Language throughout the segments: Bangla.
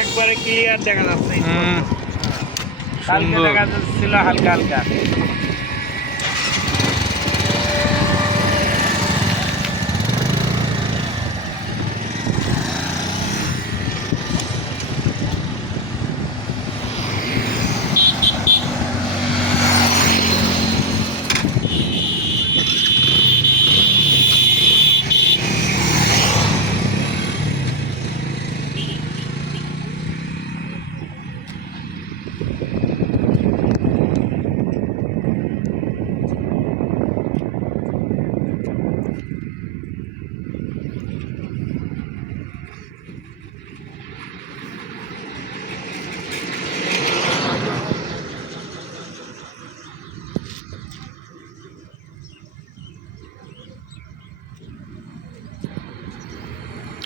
একবারে ক্লিয়ার দেখা যাচ্ছে কালকে দেখা যাচ্ছিল হালকা হালকা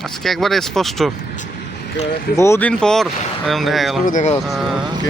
আজকে একবারে স্পষ্ট বহুদিন পর এরকম দেখা গেল দেখা যাচ্ছে হ্যাঁ।